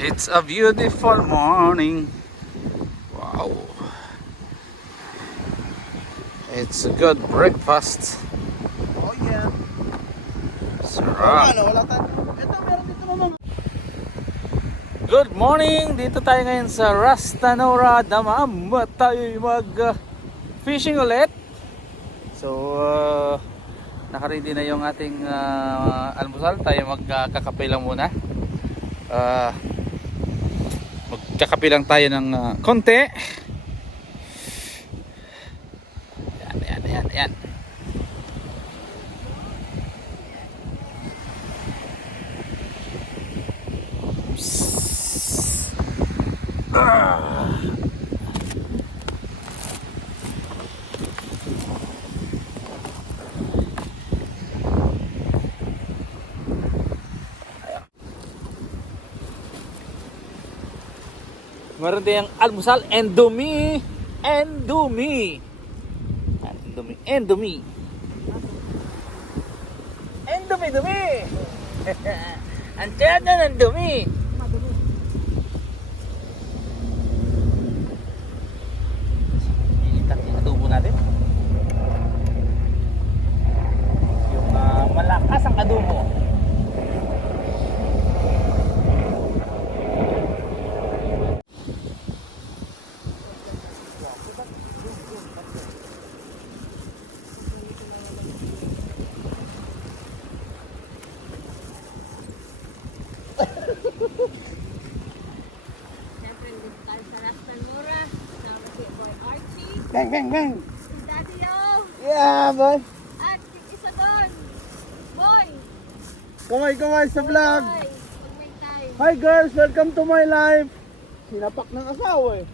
It's a beautiful morning. Wow. It's a good breakfast. Oh yeah. Sarap. Wala tayo. Ito, meron dito naman. Good morning! Dito tayo ngayon sa Rastanora Damam. Tayo mag-fishing ulit. So, nakaready na yung ating almusal. Tayo magkakape lang muna. Magkakape lang tayo ng konti. Yan. Meron din yung almusal, Indomie. Indomie. Ang tiyan na ng dumi. Ilitak yung adobo natin. Yung malakas ang adobo. Siyempre, dito tayo sa Rastanora. Kasama si Boy Archie. Bang, bang, bang. Si Daddy O. Yeah, boy. At si isa doon. Boy. Kamay sa vlog. Boy. Pag may time. Hi girls, welcome to my life. Sinapak ng asawa eh.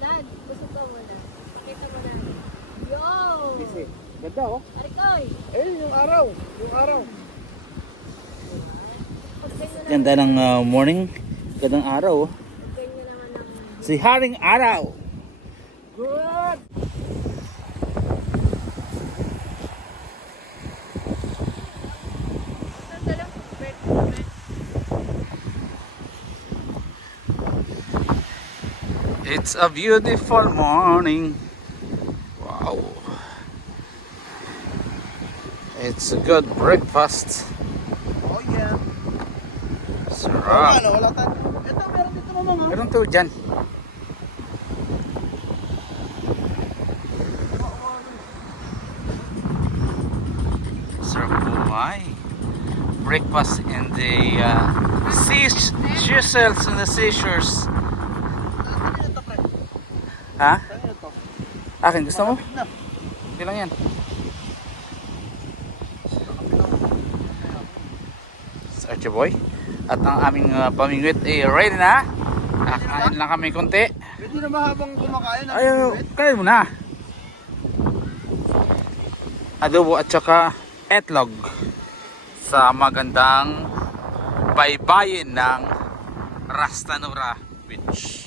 Dad, busog ka muna. Pakita mo na. Yo. Busy. Ganda oh. Arikoy. Eh, yung araw. Pag ganyan na. Ganda ng morning. Gandang araw. Pag ganyan naman ang... Si Haring Araw. Good. Sandalo. Wait. It's a beautiful morning. Wow. It's a good breakfast. Oh yeah. Sarap. Wala tayo. Ito, meron dito naman. Meron to dyan. Sarap buhay. Breakfast in the seashells in the seashores. Ano ito, pre? Ha? Ano ito? Akin, gusto mo? Malapit na. Okay lang yan. Archie Boy. At ang aming pamingwit ay ready na. Kakain lang kami konti. Pwede na ba habang kumakain? Ayaw, kain mo na. Adobo at saka etlog sa magandang baybayin ng Rastanora Beach.